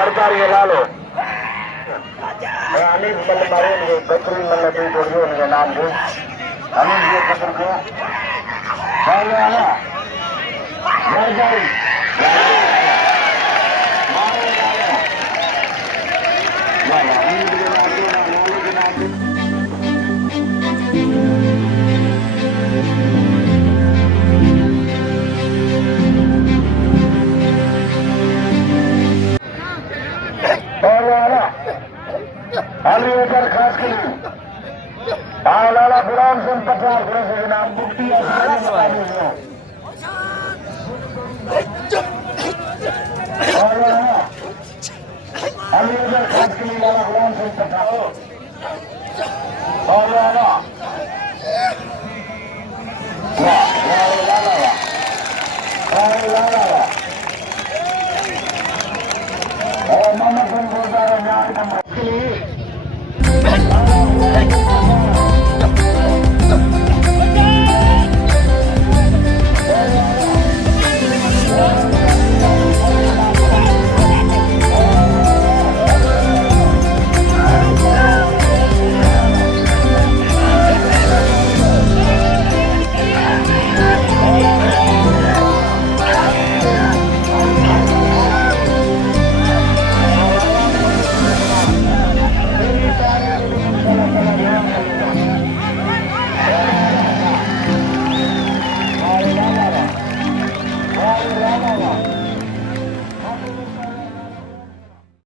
सरकारी लालो अनिल मल मारे बकरी मल भी जोड़ियो उनके नाम दे अनिल जी बकर को चलो आना जय जय मारो मारो अनिल के नाम दे लालो के नाम दे अलीगढ़ खास के लिए आलाला गुलाम सिंह पठान को से नाम मुक्ति अलीगढ़ खास के लिए लाला गुलाम सिंह पठान और लाला और मोहम्मद बिन गुलजार नाम